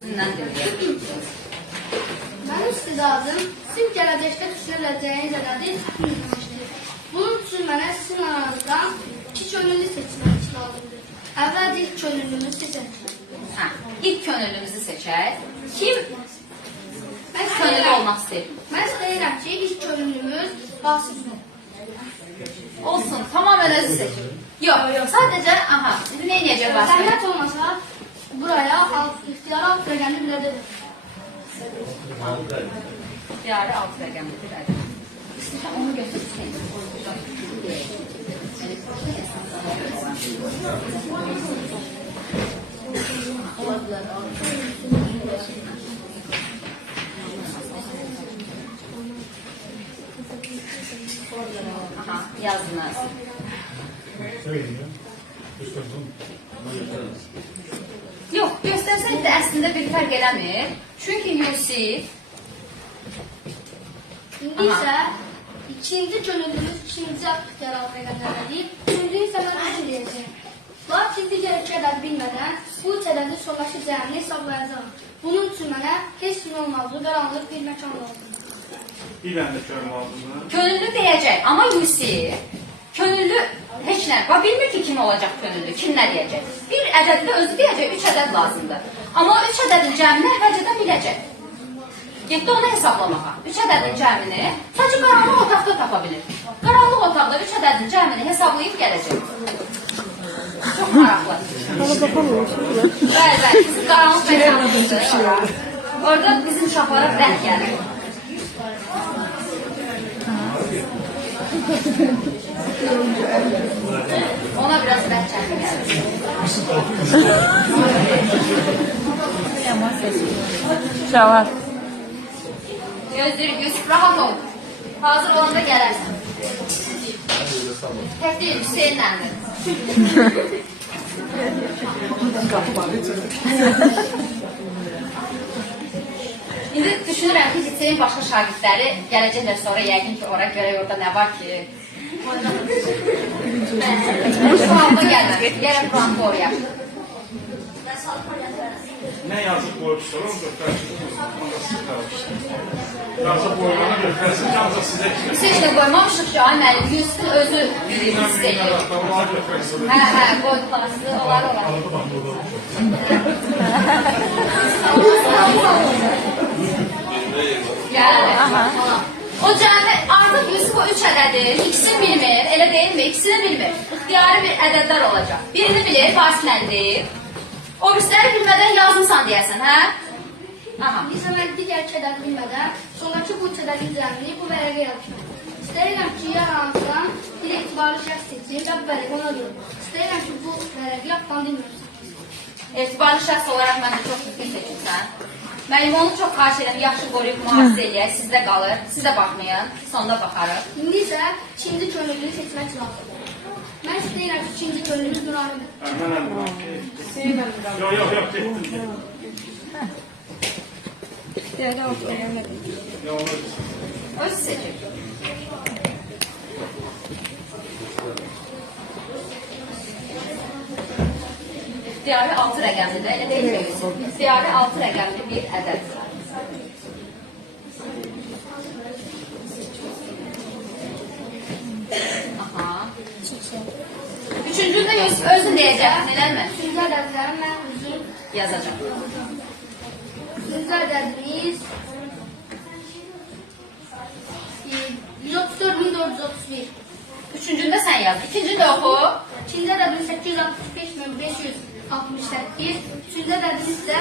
Mənim istidadım sizin gələcəkdə düşünüləcəyiniz ədədi bilmişdir. Bunun üçün mənə sizin aranızdan iki könüllü seçmək lazımdır. Əvvəlcə ilk könüllümüzü seçək. İlk könüllümüzü seçək. Kim könüllü olmaq istəyir? Mən istəyirəm ki, ilk könüllümüz Vasifdir. Olsun, tamamen özü seçin. Yox, sadəcə, nə edəcək Vasif? Zəhmət olmasa, buraya ixtiyarı alt rəqəmli bilədir. İxtiyarı alt rəqəmli bilədir. İstəyirəm, onu götürsün. Yazdınız. Yox, göstərsək də əslində bir fərq eləmir. Çünki Yusif... İndi isə ikinci könüllümüz ikinci ixtiyarı alt rəqəmlərə deyib, üçüncü isə mən özüm deyəcəyim. Lakin digər iki ədəd bilmədən bu üç ədədin sonraki cəmini hesablayacağım. Bunun üçün mənə heç kim olmadığı qaranlıq bir məkan lazımdır. Bir dənə könüllü lazımdır. Könüllü deyəcək, amma Yusif könüllü heç nə, bilmir ki, kim olacaq könüllü, kim nə deyəcək. Bir ədədlə özü deyəcək, üç ədəd lazımdır. Amma o üç ədədin cəmini əvvəlcədən biləcək. Getdi onu hesablamağa. Üç ədədin cəmini sadəcə qaranlıq otaqda tapa bilir. Qaranlıq otaqda üç ədədin cəmini hesablayıb gələcək. Çox maraqlı. Bəli, bizim qaranlıq məkanımızdır. Orada bizim uşaqlara rəng gəlir. Ona biraz rəng çəkin gəlir. Şavar. Gözleri Yusuf, rahat ol. Hazır olanda gələrsən. Tək deyil, Hüseynləndir. İndi düşünürəm ki, Hüseyin başqa şagirdləri gələcəklər sonra yəqin ki, ora görə orada nə var ki? Şu anda gəlmir, gələk Kur'an'da oraya. Nə yazıb qoyubsa, onu götürərsiniz. Yazıb qoyulana götürərsiniz, yalnız sizə kimi. Biz heç də qoymamışıq ki, ay müəllim, Yusuf'un özü hiss edir. Qoydularsa, olar. O cəmi artıq Yusuf o üç ədədir, ikisini bilmir, elə deyilmi? İkisini bilmir. İxtiyari bir ədədlər olacaq. Birini bilir, Vasifləndir. O birisləri bilmədən yazmısan deyəsən, hə? İnsə mən digər iki ədəd bilmədən, sonraki bu üç ədədin cəmini bu vərəqə yazmışam. İstəyirəm ki, yaranızdan bir etibarlı şəxs seçim və bu vərəqə ona durur. İstəyirəm ki, bu vərəqə yapman bilmirsən. Etibarlı şəxs olaraq mən də çox düzgün seçimsən. Müəllim onu çox xahiş edirəm, yaxşı qoruyub mühafizə eləyək, sizdə qalır, siz də baxmayın, sonda baxarıq. İndi isə ikinci könüllünü seçmək lazımdır. Mən istəyirəm ki, ikinci könüllümüz Nuranidir. Mənəm. Yox, getdim. Öz seçim. İxtiyari 6 rəqəmlidir, elə deyil mi? İxtiyari 6 rəqəmli bir ədəd. Üçüncündə Yusuf özün deyəcək, nələrmi? Üçüncü ədədləri mən özüm Yazacaq. Üçüncü ədədimiz 134.431. Üçüncündə sən yaz, ikincini də oxu. İkinci ədədimiz 865.568. Üçüncü ədədimiz isə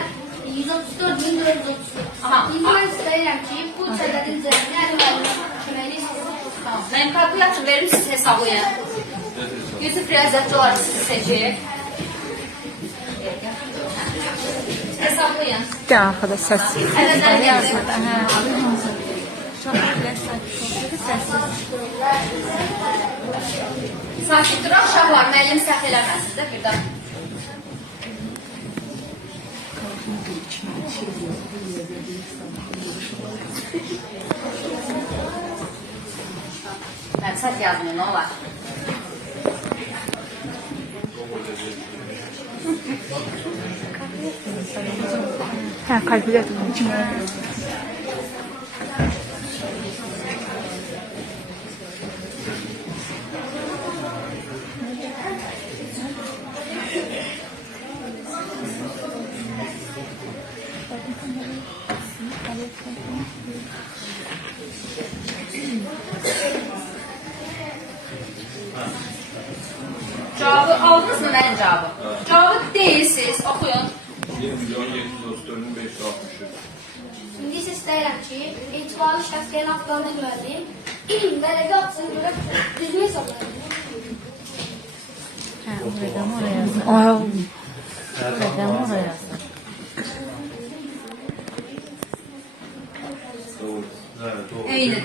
134.431. İndi mən istəyirəm ki, bu üç ədədin cəmini əlimlərlə köməkli istəyirəm. Tamam, mənim kalkulyator verim, siz hesablayın. Yusuf riyaziyyatçı olaraq sizi seçir. Hesablayın. Gel arkada ses. Ədədləri yazın. Sakit duran uşaqlar, müəllim səhv eləməsin də birdən. Mən səhv yazmıyor, nə olar? Ha, kalkülatör. Cavabı aldınız mı benim cevabı? Cevabı değilsiz, okuyun. 1.734.563. İndi isə istəyirəm ki, etibarlı şəxslərin Abdülhamid müəllim vərəqə atsın, görə düzgün hesablayın. Ha, buradan oraya yazdım. Buradan oraya yazdım. Doğru. Evet, doğru. Eyni.